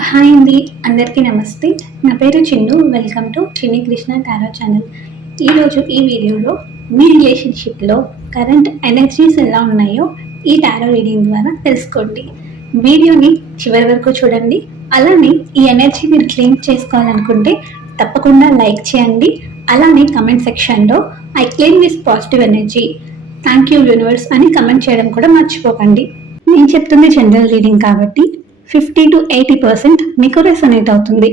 Hi అండి, అందరికీ నమస్తే. నా పేరు Chinnu. Welcome to Chinni Krishna tarot channel. ఈరోజు ఈ వీడియోలో మీ రిలేషన్షిప్లో కరెంట్ ఎనర్జీస్ ఎలా ఉన్నాయో ఈ టారో రీడింగ్ ద్వారా తెలుసుకోండి. వీడియోని చివరి వరకు చూడండి. అలానే ఈ ఎనర్జీ మీరు క్లెయిమ్ చేసుకోవాలనుకుంటే తప్పకుండా లైక్ చేయండి. అలానే కమెంట్ సెక్షన్లో I claim this positive energy, thank you universe అని కమెంట్ చేయడం కూడా మర్చిపోకండి. నేను చెప్తుంది జనరల్ రీడింగ్ కాబట్టి 50 to 80% మీకు రెసొనేట్ అవుతుంది.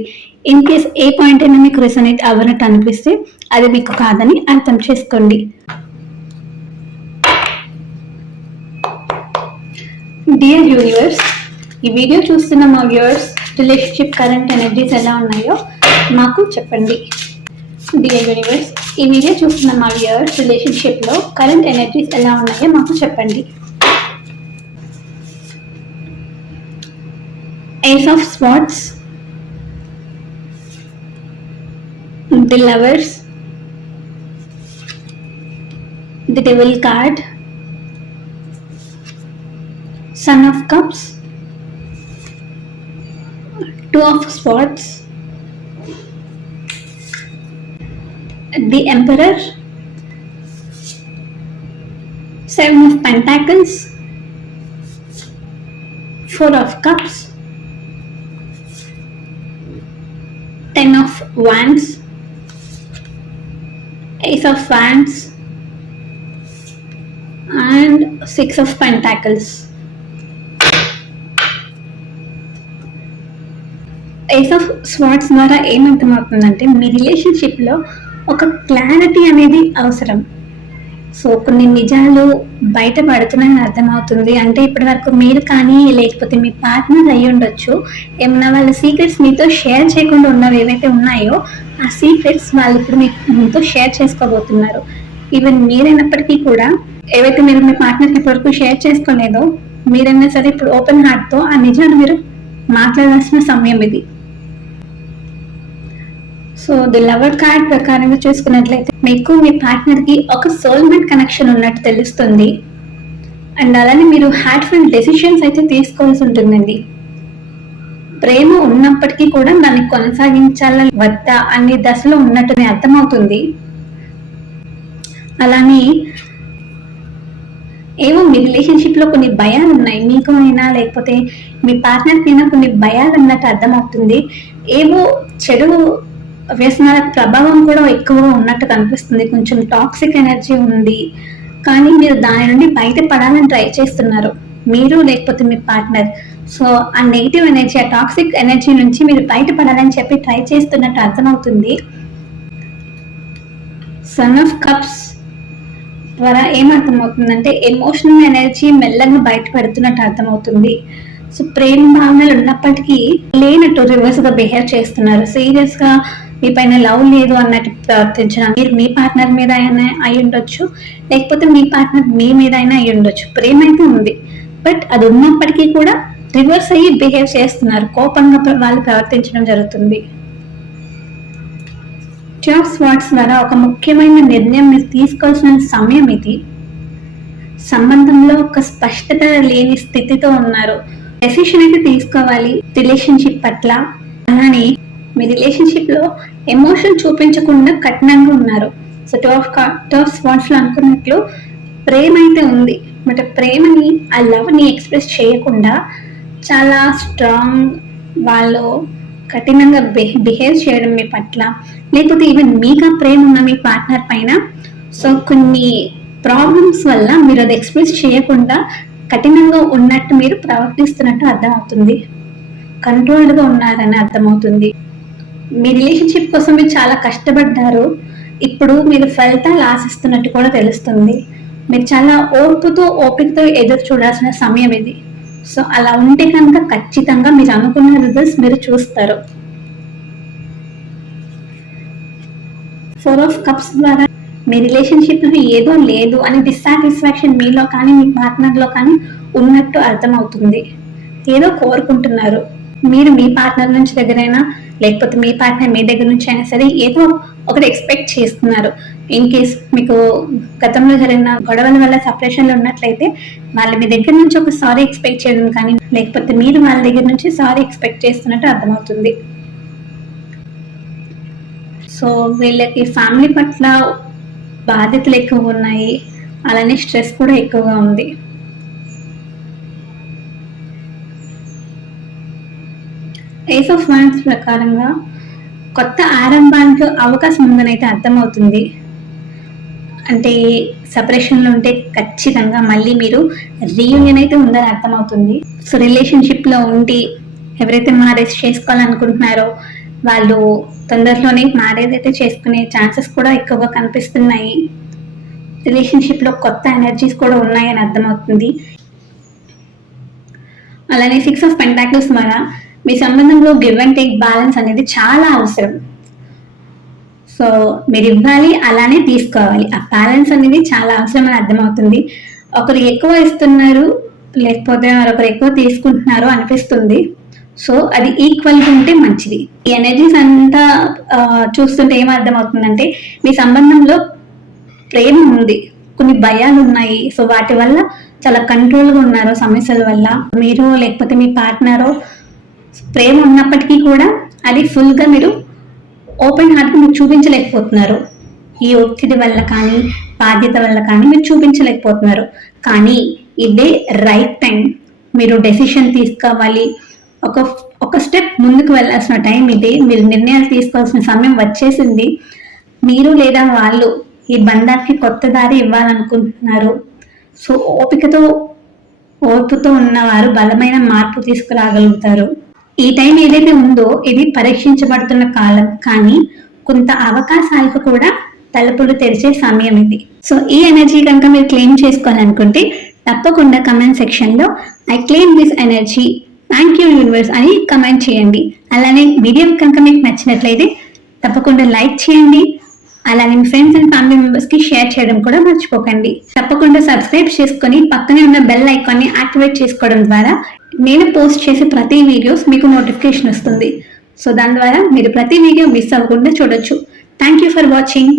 ఇన్ కేస్ ఏ పాయింట్ అయినా మీకు రెసొనేట్ అవ్వనట్టు అనిపిస్తే అది మీకు కాదని అర్థం చేసుకోండి. డియర్ యూనివర్స్, ఈ వీడియో చూస్తున్న మా వ్యూవర్స్ రిలేషన్షిప్ కరెంట్ ఎనర్జీస్ ఎలా ఉన్నాయో మాకు చెప్పండి. డియర్ యూనివర్స్, ఈ వీడియో చూస్తున్న మా వ్యూవర్స్ రిలేషన్షిప్లో కరెంట్ ఎనర్జీస్ ఎలా ఉన్నాయో మాకు చెప్పండి. Ace of Swords, the Lovers, the Devil card, Son of Cups, Two of Swords, the Emperor, Seven of Pentacles, Four of Cups, 10 of Wands, Ace of Wands, and 6 of Pentacles. Ace of Swords ద్వారా ఏమర్థమవుతుందంటే మీ రిలేషన్షిప్లో ఒక clarity అనేది అవసరం. So కొన్ని నిజాలు బయటపడుతున్నాయని అర్థమవుతుంది. అంటే ఇప్పటి వరకు మీరు కానీ లేకపోతే మీ పార్ట్నర్ అయ్యి ఉండొచ్చు, ఏమన్నా వాళ్ళ సీక్రెట్స్ మీతో షేర్ చేయకుండా ఉన్నవి ఏవైతే ఉన్నాయో ఆ సీక్రెట్స్ వాళ్ళు ఇప్పుడు మీతో షేర్ చేసుకోబోతున్నారు. ఈవెన్ మీరైనప్పటికీ కూడా ఏవైతే మీరు మీ పార్ట్నర్కి ఇప్పటివరకు షేర్ చేసుకోలేదో మీరైనా సరే ఇప్పుడు ఓపెన్ హార్ట్తో ఆ నిజాన్ని మీరు మాట్లాడాల్సిన సమయం ఇది. సో ది లవర్ కార్డ్ ప్రకారంగా చూసుకున్నట్లయితే మీకు మీ పార్ట్నర్కి ఒక సోల్మేట్ కనెక్షన్ ఉన్నట్టు తెలుస్తుంది. అండ్ అలానే మీరు హార్ట్ఫుల్ డెసిషన్స్ అయితే తీసుకోవాల్సి ఉంటుందండి. ప్రేమ ఉన్నప్పటికీ కూడా దాన్ని కొనసాగించాలని వద్దా అనే దశలో ఉన్నట్టునే అర్థమవుతుంది. అలానే ఏవో మీ రిలేషన్షిప్లో కొన్ని భయాలు ఉన్నాయి, మీకు అయినా లేకపోతే మీ పార్ట్నర్కి అయినా కొన్ని భయాలు ఉన్నట్టు అర్థమవుతుంది. ఏవో చెడు వ్యసనాల ప్రభావం కూడా ఎక్కువగా ఉన్నట్టు కనిపిస్తుంది. కొంచెం టాక్సిక్ ఎనర్జీ ఉంది, కానీ మీరు దాని నుండి బయటపడాలని ట్రై చేస్తున్నారు, మీరు లేకపోతే మీ పార్ట్నర్. సో ఆ నెగిటివ్ ఎనర్జీ, ఆ టాక్సిక్ ఎనర్జీ నుంచి మీరు బయటపడాలని చెప్పి ట్రై చేస్తున్నట్టు అర్థమవుతుంది. సన్ ఆఫ్ కప్స్ ద్వారా ఏమర్థమవుతుందంటే ఎమోషనల్ ఎనర్జీ మెల్లగా బయటపడుతున్నట్టు అర్థమవుతుంది. సో ప్రేమ భావనలు ఉన్నప్పటికీ లేనట్టు రివర్స్గా బిహేవ్ చేస్తున్నారు. సీరియస్గా మీ పైన లవ్ లేదు అన్నట్టు ప్రవర్తించడం. మీరు మీ పార్ట్నర్ మీద అయినా అయి ఉండొచ్చు, లేకపోతే మీ పార్ట్నర్ మీ మీద అయినా అయి ఉండొచ్చు. ప్రేమ అయితే ఉంది, బట్ అది ఉన్నప్పటికీ కూడా రివర్స్ అయ్యి బిహేవ్ చేస్తున్నారు. కోపంగా వాళ్ళు ప్రవర్తించడం జరుగుతుంది. టూ ఆఫ్ స్వార్డ్స్ ద్వారా ఒక ముఖ్యమైన నిర్ణయం మీరు తీసుకోవాల్సిన సమయం ఇది. సంబంధంలో ఒక స్పష్టత లేని స్థితితో ఉన్నారు. డెసిషన్ అయితే తీసుకోవాలి రిలేషన్షిప్ పట్ల. అలానే మీ రిలేషన్షిప్ లో ఎమోషన్ చూపించకుండా కఠినంగా ఉన్నారు. సో టూ ఆఫ్ స్వార్డ్స్ లో అనుకున్నట్లు ప్రేమ అయితే ఉంది, బట్ ప్రేమని ఆ లవ్ ని ఎక్స్ప్రెస్ చేయకుండా చాలా స్ట్రాంగ్ వాళ్ళు కఠినంగా బిహేవ్ చేయడం మీ పట్ల, లేకపోతే ఈవెన్ మీకు ప్రేమ ఉన్న మీ పార్ట్నర్ పైన సో కొన్ని ప్రాబ్లమ్స్ వల్ల మీరు అది ఎక్స్ప్రెస్ చేయకుండా కఠినంగా ఉన్నట్టు మీరు ప్రవర్తిస్తున్నట్టు అర్థమవుతుంది. కంట్రోల్డ్గా ఉన్నారని అర్థమవుతుంది. మీ రిలేషన్షిప్ కోసం మీరు చాలా కష్టపడ్డారు, ఇప్పుడు మీరు ఫలితాలు ఆశిస్తున్నట్టు కూడా తెలుస్తుంది. మీరు చాలా ఓపికతో ఎదురు చూడాల్సిన సమయం ఇది. సో అలా ఉంటే కనుక ఖచ్చితంగా మీరు అనుకున్న రిజల్ట్స్ మీరు చూస్తారు. ఫోర్ ఆఫ్ కప్స్ ద్వారా మీ రిలేషన్షిప్లో ఏదో లేదు అని డిస్సాటిస్ఫాక్షన్ మీలో కానీ మీ పార్ట్నర్లో కానీ ఉన్నట్టు అర్థమవుతుంది. ఏదో కోరుకుంటున్నారు, మీరు మీ పార్ట్నర్ నుంచి దగ్గరైనా లేకపోతే మీ పార్ట్నర్ మీ దగ్గర నుంచి అయినా సరే ఏదో ఒకటి ఎక్స్పెక్ట్ చేస్తున్నారు. ఇన్ కేస్ మీకు గతంలో జరిగిన గొడవల వల్ల సపరేషన్లో ఉన్నట్లయితే వాళ్ళు మీ దగ్గర నుంచి ఒక సారీ ఎక్స్పెక్ట్ చేయడం కానీ లేకపోతే మీరు వాళ్ళ దగ్గర నుంచి సారీ ఎక్స్పెక్ట్ చేస్తున్నట్టు అర్థమవుతుంది. సో వీళ్ళకి ఫ్యామిలీ పట్ల బాధ్యతలు ఎక్కువ ఉన్నాయి, అలానే స్ట్రెస్ కూడా ఎక్కువగా ఉంది. ఏస్ ఆఫ్ వాండ్స్ ప్రకారంగా కొత్త ఆరంభానికి అవకాశం ఉందని అయితే అర్థమవుతుంది. అంటే సపరేషన్లో ఉంటే ఖచ్చితంగా మళ్ళీ మీరు రీయూనియన్ అయితే ఉందని అర్థమవుతుంది. సో రిలేషన్షిప్లో ఉండి ఎవరైతే మ్యారేజ్ చేసుకోవాలనుకుంటున్నారో వాళ్ళు తొందరలోనే మ్యారేజ్ అయితే చేసుకునే ఛాన్సెస్ కూడా ఎక్కువగా కనిపిస్తున్నాయి. రిలేషన్షిప్లో కొత్త ఎనర్జీస్ కూడా ఉన్నాయని అర్థమవుతుంది. అలానే 6 ఆఫ్ పెంటాకిల్స్ ద్వారా మీ సంబంధంలో గివ్ అండ్ టేక్ బ్యాలెన్స్ అనేది చాలా అవసరం. సో మీరు ఇవ్వాలి, అలానే తీసుకోవాలి. ఆ బ్యాలెన్స్ అనేది చాలా అవసరం అని అర్థమవుతుంది. ఒకరు ఎక్కువ ఇస్తున్నారు లేకపోతే మరొకరు ఎక్కువ తీసుకుంటున్నారు అనిపిస్తుంది. సో అది ఈక్వల్గా ఉంటే మంచిది. ఈ ఎనర్జీస్ అంతా చూస్తుంటే ఏం అర్థమవుతుందంటే మీ సంబంధంలో ప్రేమ ఉంది, కొన్ని భయాలు ఉన్నాయి. సో వాటి వల్ల చాలా కంట్రోల్గా ఉన్నారు సమస్యల వల్ల. మీరు లేకపోతే మీ పార్ట్నరో ప్రేమ ఉన్నప్పటికీ కూడా అది ఫుల్గా మీరు ఓపెన్ హార్ట్ మీరు చూపించలేకపోతున్నారు. ఈ ఒత్తిడి వల్ల కానీ బాధ్యత వల్ల కానీ మీరు చూపించలేకపోతున్నారు. కానీ ఇదే రైట్ టైం. మీరు డెసిషన్ తీసుకోవాలి, ఒక స్టెప్ ముందుకు వెళ్ళాల్సిన టైం ఇదే. మీరు నిర్ణయాలు తీసుకోవాల్సిన సమయం వచ్చేసింది. మీరు లేదా వాళ్ళు ఈ బంధానికి కొత్త దారి ఇవ్వాలనుకుంటున్నారు. సో ఓర్పుతో ఉన్నవారు బలమైన మార్పు తీసుకురాగలుగుతారు. ఈ టైం ఏదైతే ఉందో ఇది పరీక్షించబడుతున్న కాలం, కానీ కొంత అవకాశాలకు కూడా తలుపులు తెరిచే సమయం ఇది. సో ఈ ఎనర్జీ కనుక మీరు క్లెయిమ్ చేసుకోవాలనుకుంటే తప్పకుండా కమెంట్ సెక్షన్లో I claim this energy, thank you universe అని కమెంట్ చేయండి. అలానే వీడియో కనుక మీకు నచ్చినట్లయితే తప్పకుండా లైక్ చేయండి. అలానే మీ ఫ్రెండ్స్ అండ్ ఫ్యామిలీ మెంబర్స్కి షేర్ చేయడం కూడా మర్చిపోకండి. తప్పకుండా సబ్స్క్రైబ్ చేసుకొని పక్కనే ఉన్న బెల్ ఐకాన్ని యాక్టివేట్ చేసుకోవడం ద్వారా నేను పోస్ట్ చేసే ప్రతి వీడియోస్ మీకు నోటిఫికేషన్ వస్తుంది. సో దాని ద్వారా మీరు ప్రతి వీడియో మిస్ అవ్వకుండా చూడొచ్చు. Thank you for watching.